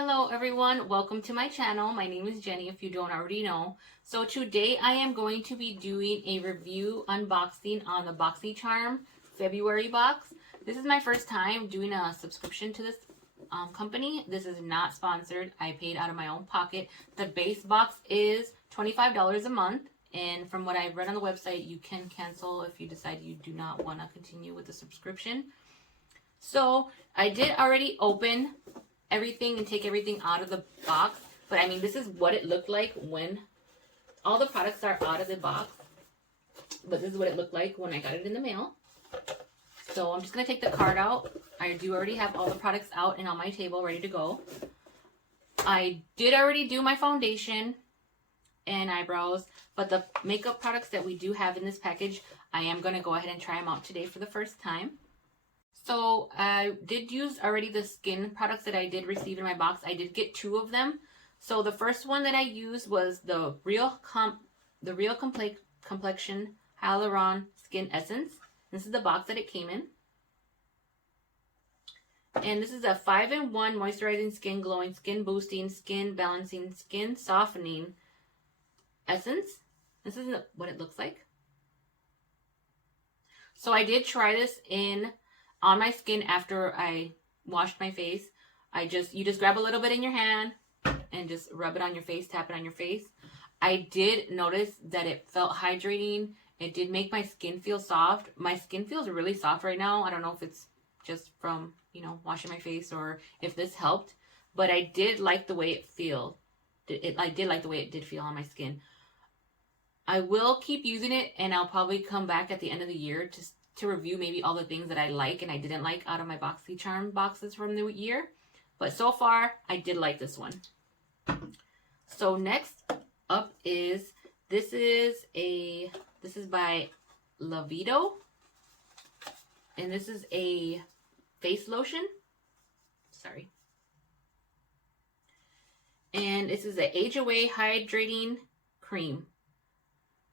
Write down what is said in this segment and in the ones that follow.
Hello everyone, welcome to my channel. My name is Jenny if you don't already know. So today I am going to be doing a review unboxing on the Boxycharm February box. This is my first time doing a subscription to this company. This is not sponsored. I paid out of my own pocket. The base box is $25 a month, and from what I've read on the website, you can cancel if you decide you do not want to continue with the subscription. So I did already open everything and take everything out of the box, but I mean, this is what it looked like when all the products are out of the box, but this is what it looked like when I got it in the mail. So I'm just going to take the card out. I do already have all the products out and on my table ready to go. I did already do my foundation and eyebrows, but the makeup products that we do have in this package, I am going to go ahead and try them out today for the first time. So I did use already the skin products that I did receive in my box. I did get 2 of them. So the first one that I used was the Real Complexion Hyaluron Skin Essence. This is the box that it came in. And this is a 5-in-1 moisturizing, skin glowing, skin boosting, skin balancing, skin softening essence. This is what it looks like. So I did try this on my skin after I washed my face. You just grab a little bit in your hand and just rub it on your face, tap it on your face. I did notice that it felt hydrating. It did make my skin feel soft. My skin feels really soft right now. I don't know if it's just from, washing my face or if this helped, but I did like the way it feel. I did like the way it did feel on my skin. I will keep using it, and I'll probably come back at the end of the year to review maybe all the things that I like and I didn't like out of my Boxycharm boxes from the year. But so far, I did like this one. So next up is, this is by Lavito. And this is a face lotion. Sorry. And this is a Age Away Hydrating Cream.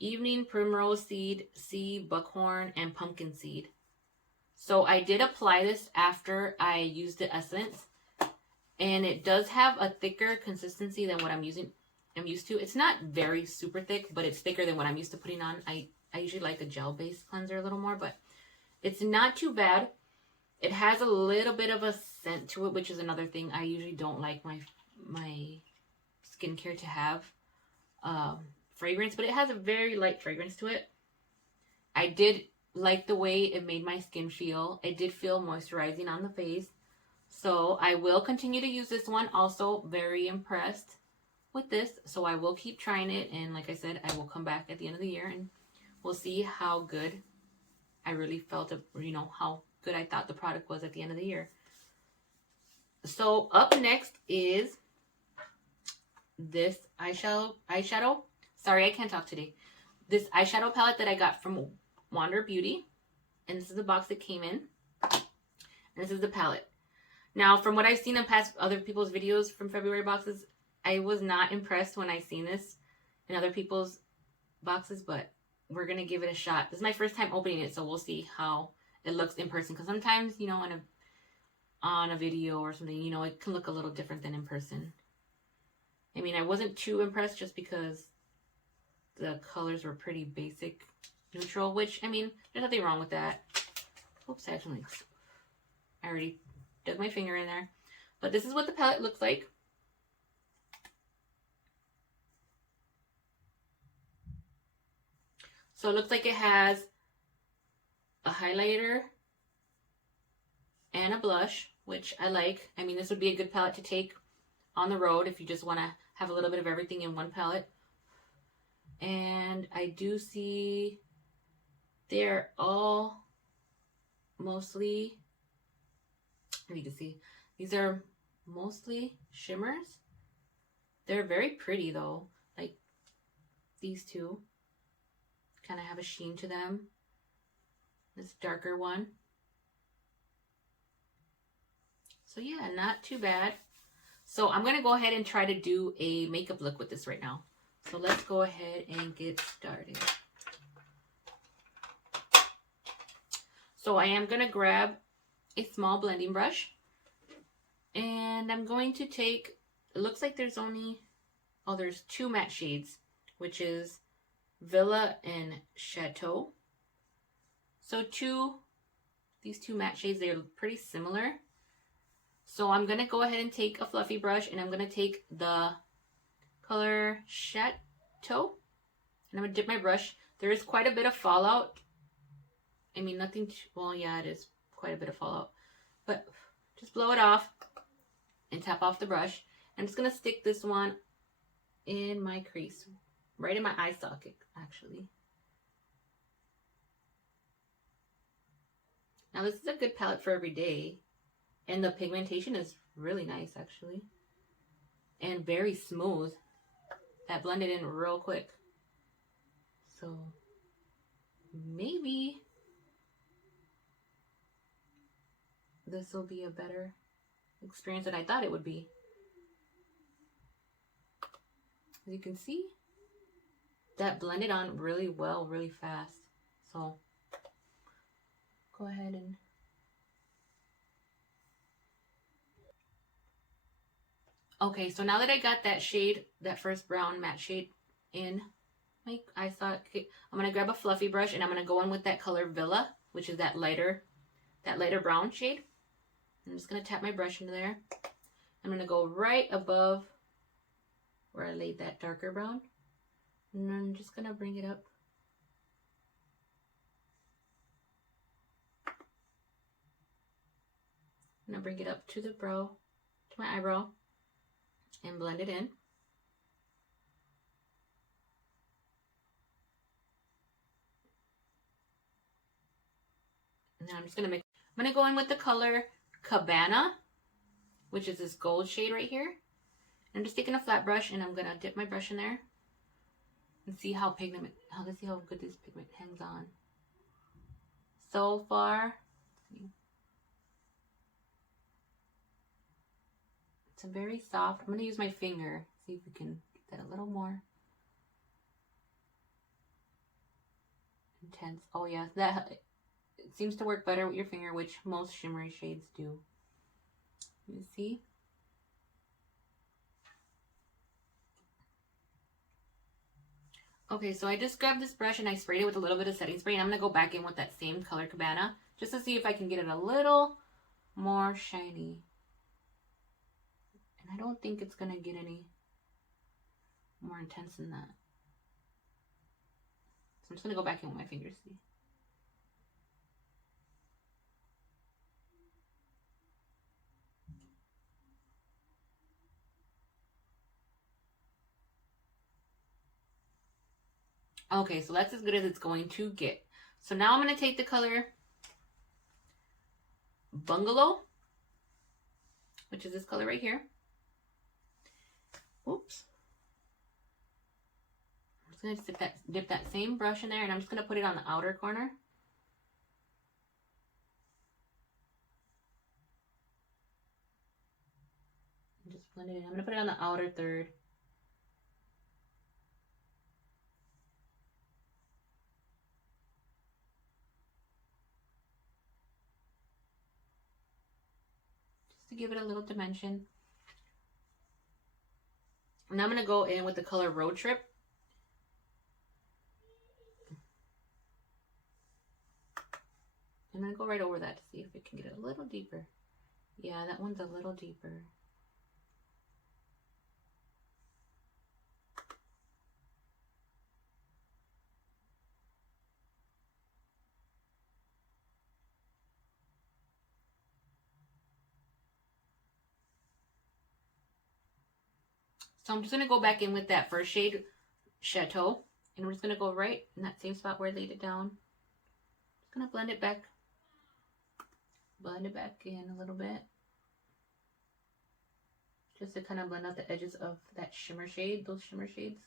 Evening Primrose Seed, Sea Buckhorn, and Pumpkin Seed. So I did apply this after I used the essence, and it does have a thicker consistency than what I'm used to. It's not very super thick, but it's thicker than what I'm used to putting on. I usually like a gel-based cleanser a little more, but it's not too bad. It has a little bit of a scent to it, which is another thing I usually don't like my skincare to have. Fragrance, but it has a very light fragrance to it. I did like the way it made my skin feel. It did feel moisturizing on the face. So I will continue to use this one. Also very impressed with this. So I will keep trying it. And like I said, I will come back at the end of the year and we'll see how good I really felt, how good I thought the product was at the end of the year. So up next is this eyeshadow. Sorry, I can't talk today. This eyeshadow palette that I got from Wander Beauty. And this is the box it came in. And this is the palette. Now, from what I've seen in past other people's videos from February boxes, I was not impressed when I seen this in other people's boxes, but we're going to give it a shot. This is my first time opening it, so we'll see how it looks in person. Because sometimes, on a video or something, it can look a little different than in person. I mean, I wasn't too impressed just because the colors were pretty basic, neutral, which, I mean, there's nothing wrong with that. Oops, I already dug my finger in there. But this is what the palette looks like. So it looks like it has a highlighter and a blush, which I like. I mean, this would be a good palette to take on the road if you just want to have a little bit of everything in one palette. And I do see they're all mostly, you can see, these are mostly shimmers. They're very pretty though. Like these two kind of have a sheen to them. This darker one. So yeah, not too bad. So I'm going to go ahead and try to do a makeup look with this right now. So let's go ahead and get started. So I am going to grab a small blending brush And I'm going to take, it looks like there's only, oh, there's two matte shades, which is Villa and Chateau. So these two matte shades, they're pretty similar. So I'm going to go ahead and take a fluffy brush, and I'm going to take the color Chateau, and I'm going to dip my brush. There is quite a bit of fallout. I mean, nothing too, well, yeah, it is quite a bit of fallout. But just blow it off and tap off the brush. I'm just going to stick this one in my crease, right in my eye socket, actually. Now, this is a good palette for every day. And the pigmentation is really nice, actually. And very smooth. That blended in real quick. So, maybe this will be a better experience than I thought it would be. As you can see, that blended on really well, really fast. So, go ahead and... Okay, so now that I got that shade, that first brown matte shade in my eye socket, I'm going to grab a fluffy brush and I'm going to go in with that color Villa, which is that lighter brown shade. I'm just going to tap my brush into there. I'm going to go right above where I laid that darker brown. And I'm just going to bring it up. I'm going to bring it up to the brow, to my eyebrow, and blend it in. And then I'm just going to I'm going to go in with the color Cabana, which is this gold shade right here. And I'm just taking a flat brush and I'm going to dip my brush in there and see how let's see how good this pigment hangs on. So far, it's a very soft. I'm going to use my finger, see if we can get that a little more intense. Oh yeah, it seems to work better with your finger, which most shimmery shades do. You see? Okay, so I just grabbed this brush and I sprayed it with a little bit of setting spray, and I'm going to go back in with that same color Cabana just to see if I can get it a little more shiny. And I don't think it's going to get any more intense than that. So I'm just going to go back in with my fingers, see. Okay, so that's as good as it's going to get. So now I'm going to take the color Bungalow, which is this color right here. Oops. I'm just going to dip that same brush in there, and I'm just going to put it on the outer corner. And just blend it in. I'm going to put it on the outer third. To give it a little dimension. And I'm going to go in with the color Road Trip. I'm going to go right over that to see if we can get it a little deeper. Yeah, that one's a little deeper. So I'm just going to go back in with that first shade, Chateau. And we're just going to go right in that same spot where I laid it down. Just going to blend it back. Blend it back in a little bit. Just to kind of blend out the edges of that shimmer shade, those shimmer shades.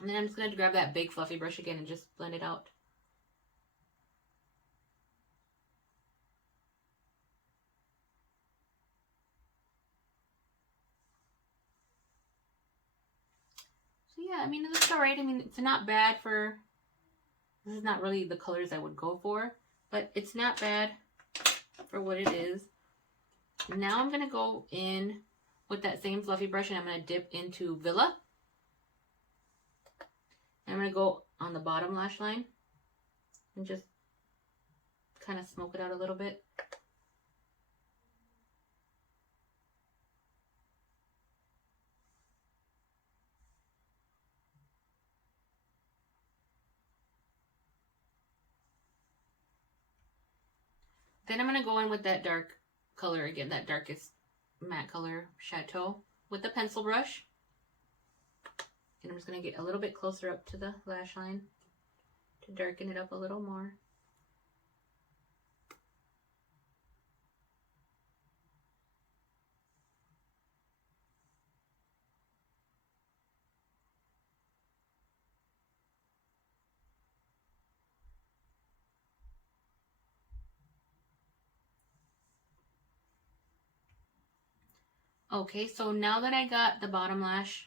And then I'm just going to grab that big fluffy brush again and just blend it out. So yeah, I mean, it looks alright. I mean, it's not bad for, this is not really the colors I would go for, but it's not bad for what it is. Now I'm going to go in with that same fluffy brush and I'm going to dip into Villa. I'm going to go on the bottom lash line and just kind of smoke it out a little bit. Then I'm going to go in with that dark color again, that darkest matte color, Chateau, with the pencil brush. And I'm just going to get a little bit closer up to the lash line to darken it up a little more. Okay, so now that I got the bottom lash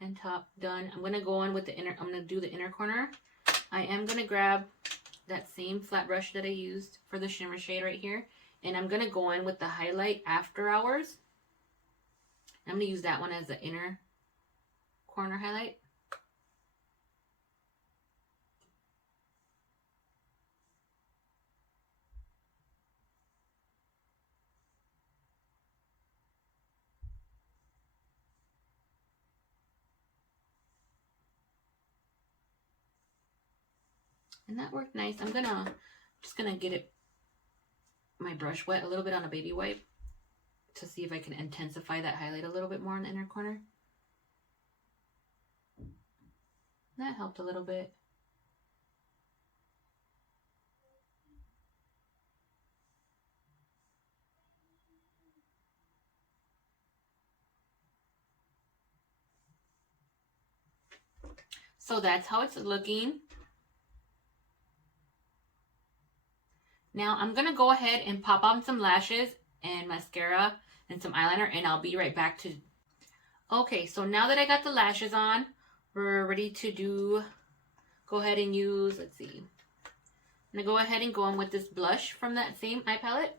and top done, I'm going to go in with the inner, I'm going to do the inner corner. I am going to grab that same flat brush that I used for the shimmer shade right here, and I'm going to go in with the highlight After Hours. I'm going to use that one as the inner corner highlight. And that worked nice. I'm just gonna get it, my brush wet a little bit on a baby wipe to see if I can intensify that highlight a little bit more in the inner corner. That helped a little bit. So that's how it's looking. Now I'm going to go ahead and pop on some lashes and mascara and some eyeliner, and I'll be right back to... Okay, so now that I got the lashes on, we're ready to go ahead and use, let's see. I'm going to go ahead and go in with this blush from that same eye palette.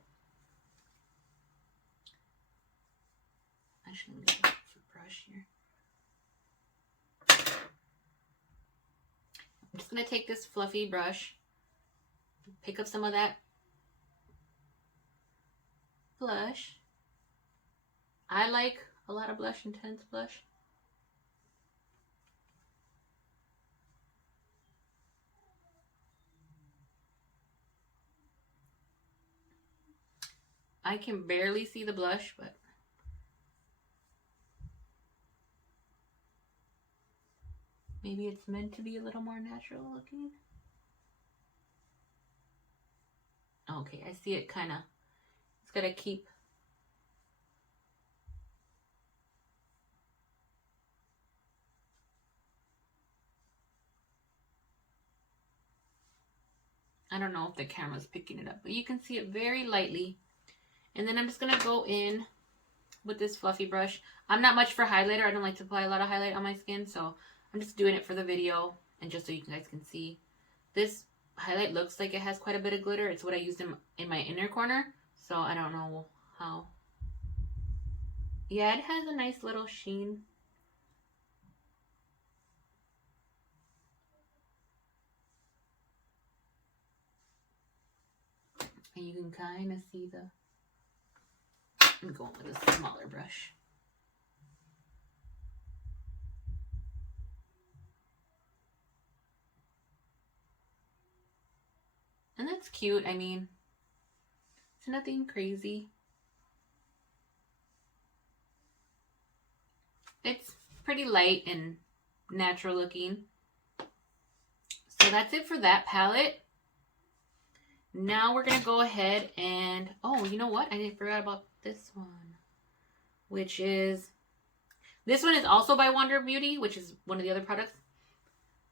Actually, let me get a brush here. I'm just going to take this fluffy brush, pick up some of that blush. I like a lot of blush, intense blush. I can barely see the blush, but maybe it's meant to be a little more natural looking. Okay, I see it kind of, it's got to keep. I don't know if the camera's picking it up, but you can see it very lightly. And then I'm just going to go in with this fluffy brush. I'm not much for highlighter. I don't like to apply a lot of highlight on my skin, so I'm just doing it for the video and just so you guys can see. This highlight looks like it has quite a bit of glitter. It's what I used in my inner corner, so I don't know how. Yeah, it has a nice little sheen. And you can kind of see the... I'm going with a smaller brush. And that's cute. I mean, it's nothing crazy. It's pretty light and natural looking. So that's it for that palette. Now we're going to go ahead and, oh, you know what? I forgot about this one, which is, this one is also by Wander Beauty, which is one of the other products.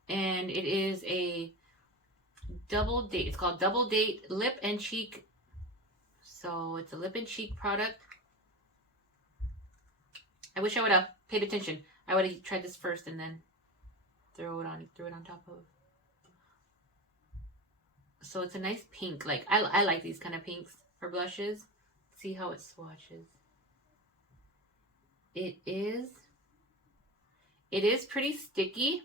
And it is a double date. It's called Double Date Lip and Cheek. So it's a lip and cheek product. I wish I would have paid attention. I would have tried this first and then threw it on top of. So it's a nice pink. Like I like these kind of pinks for blushes. See how it swatches. It is pretty sticky.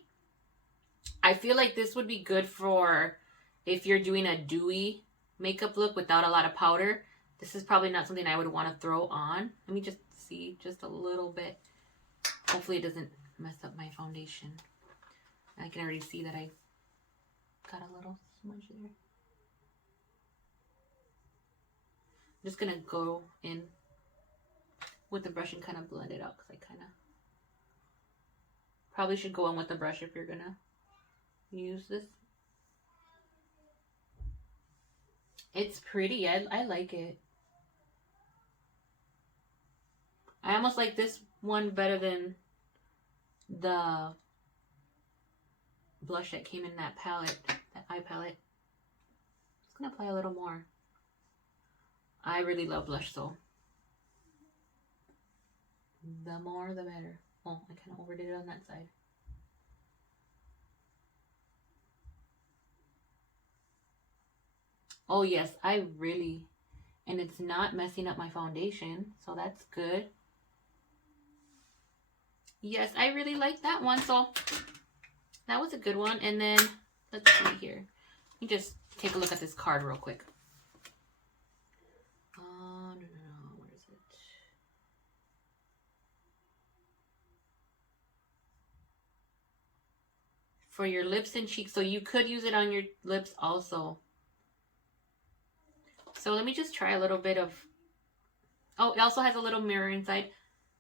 I feel like this would be good for if you're doing a dewy makeup look without a lot of powder. This is probably not something I would want to throw on. Let me just see just a little bit. Hopefully it doesn't mess up my foundation. I can already see that I got a little smudge there. I'm just gonna go in with the brush and kind of blend it out because I kind of probably should go in with the brush if you're gonna use this. It's pretty. I like it. I almost like this one better than the blush that came in that palette, that eye palette. Just gonna apply a little more. I really love blush, so the more the better. Oh, I kind of overdid it on that side. Oh yes, I really, and it's not messing up my foundation, so that's good. Yes, I really like that one, so that was a good one. And then let's see here. Let me just take a look at this card real quick. No, where is it? For your lips and cheeks, so you could use it on your lips also. So let me just try a little bit of, oh, it also has a little mirror inside.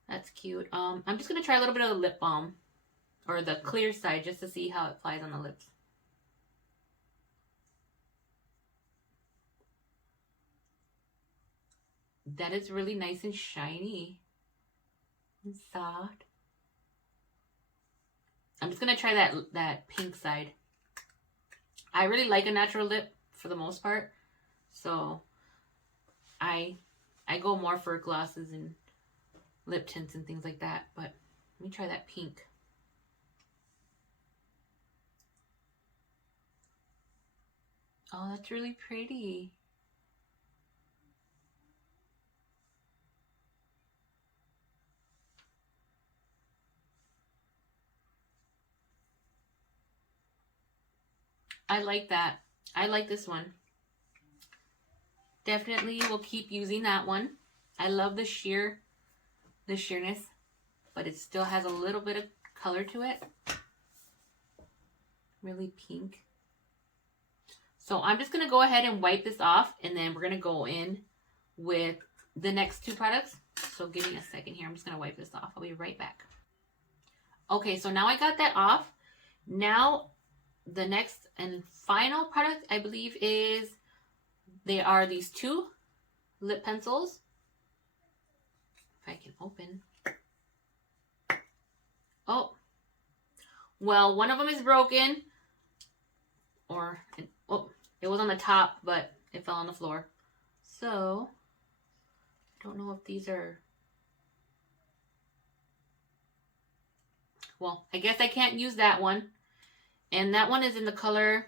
That's cute. I'm just going to try a little bit of the lip balm, or the clear side, just to see how it applies on the lips. That is really nice and shiny and soft. I'm just going to try that pink side. I really like a natural lip for the most part, so I go more for glosses and lip tints and things like that, but let me try that pink. Oh, that's really pretty. I like that. I like this one. Definitely will keep using that one. I love the sheerness, but it still has a little bit of color to it. Really pink. So I'm just going to go ahead and wipe this off, and then we're going to go in with the next two products. So give me a second here. I'm just going to wipe this off. I'll be right back. Okay, so now I got that off. Now the next and final product, I believe, is they are these two lip pencils. If I can open. Oh, well, one of them is broken, or oh, it was on the top, but it fell on the floor. So I don't know if these are, well, I guess I can't use that one. And that one is in the color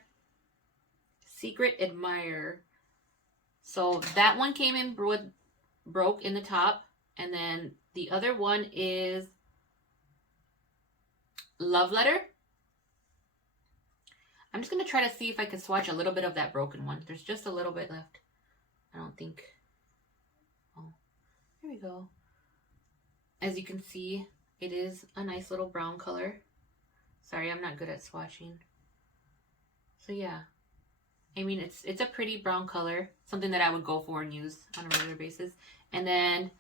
Secret Admirer. So that one came in with broke in the top, and then the other one is Love Letter. I'm just going to try to see if I can swatch a little bit of that broken one. There's just a little bit left. I don't think. Oh, there we go. As you can see, it is a nice little brown color. Sorry, I'm not good at swatching. So yeah. I mean, it's a pretty brown color. Something that I would go for and use on a regular basis. And then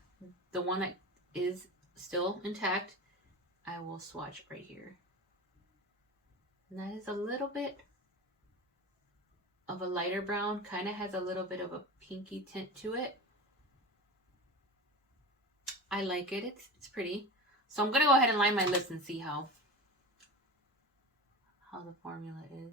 the one that is still intact, I will swatch right here. And that is a little bit of a lighter brown. Kind of has a little bit of a pinky tint to it. I like it. It's pretty. So I'm going to go ahead and line my lips and see how the formula is.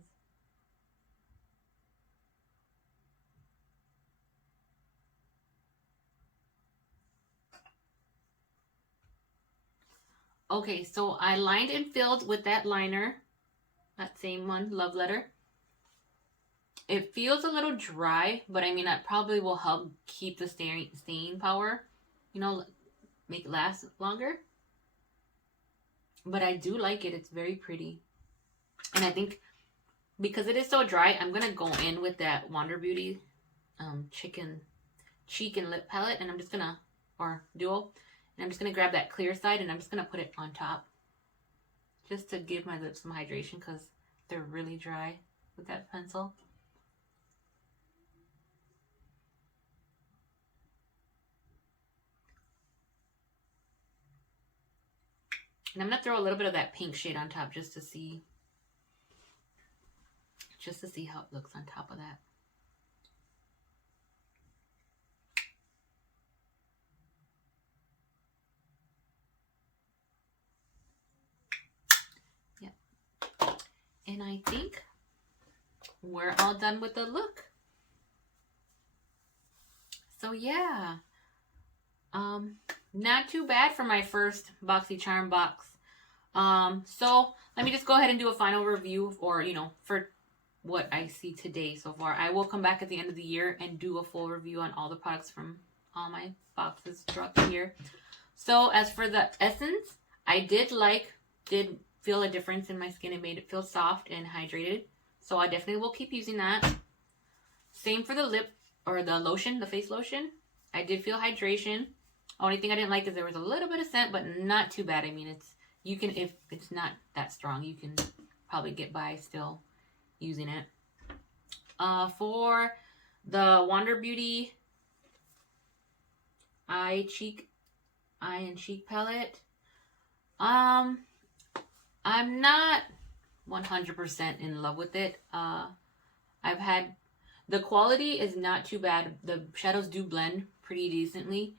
Okay, so I lined and filled with that liner. That same one, Love Letter. It feels a little dry, but I mean, that probably will help keep the staying power. You know, make it last longer. But I do like it. It's very pretty. And I think because it is so dry, I'm going to go in with that Wander Beauty cheek and lip palette. And I'm just going to, or duo. And I'm just going to grab that clear side and I'm just going to put it on top. Just to give my lips some hydration because they're really dry with that pencil. And I'm going to throw a little bit of that pink shade on top just to see how it looks on top of that. Yeah. And I think we're all done with the look. So yeah. Not too bad for my first Boxycharm box. So let me just go ahead and do a final review, or for what I see today so far. I will come back at the end of the year and do a full review on all the products from all my boxes throughout the year. So as for the essence, I did feel a difference in my skin. It made it feel soft and hydrated. So I definitely will keep using that. Same for the lip or the lotion, the face lotion. I did feel hydration. Only thing I didn't like is there was a little bit of scent, but not too bad. I mean, if it's not that strong, you can probably get by still using it. For the Wander Beauty eye and cheek palette, I'm not 100% in love with it. The quality is not too bad. The shadows do blend pretty decently.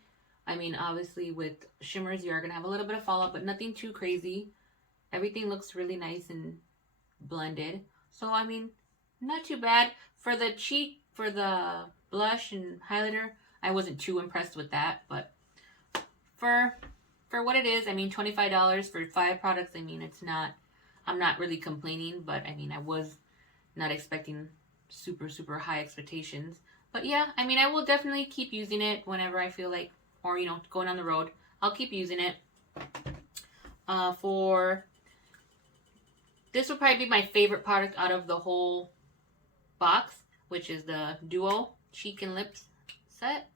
I mean, obviously with shimmers, you are going to have a little bit of fallout, but nothing too crazy. Everything looks really nice and blended. So, I mean, not too bad. For the cheek, for the blush and highlighter, I wasn't too impressed with that. But for what it is, I mean, $25 for 5 products, I mean, I'm not really complaining. But, I mean, I was not expecting super, super high expectations. But, yeah, I mean, I will definitely keep using it whenever I feel like, or, going on the road. I'll keep using it. This will probably be my favorite product out of the whole box, which is the Duo Cheek and Lips set.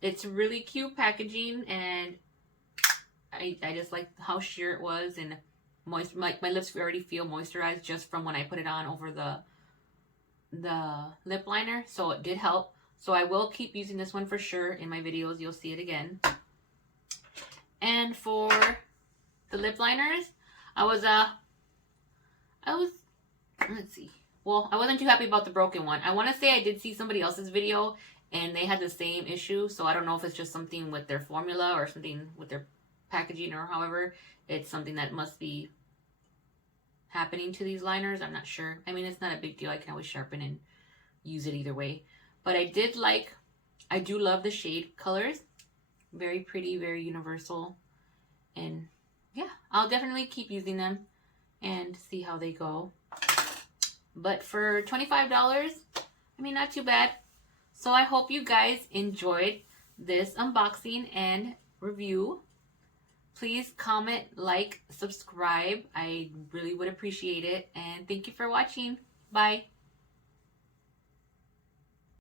It's really cute packaging, and I just like how sheer it was, and moist. My lips already feel moisturized just from when I put it on over the lip liner, so it did help. So I will keep using this one for sure. In my videos, you'll see it again. And for the lip liners, I was, let's see. Well, I wasn't too happy about the broken one. I want to say I did see somebody else's video, and they had the same issue. So I don't know if it's just something with their formula or something with their packaging, or however, it's something that must be happening to these liners. I'm not sure. I mean, it's not a big deal. I can always sharpen and use it either way. But I do love the shade colors. Very pretty, very universal. And yeah, I'll definitely keep using them and see how they go. But for $25, I mean, not too bad. So I hope you guys enjoyed this unboxing and review. Please comment, like, subscribe. I really would appreciate it. And thank you for watching. Bye.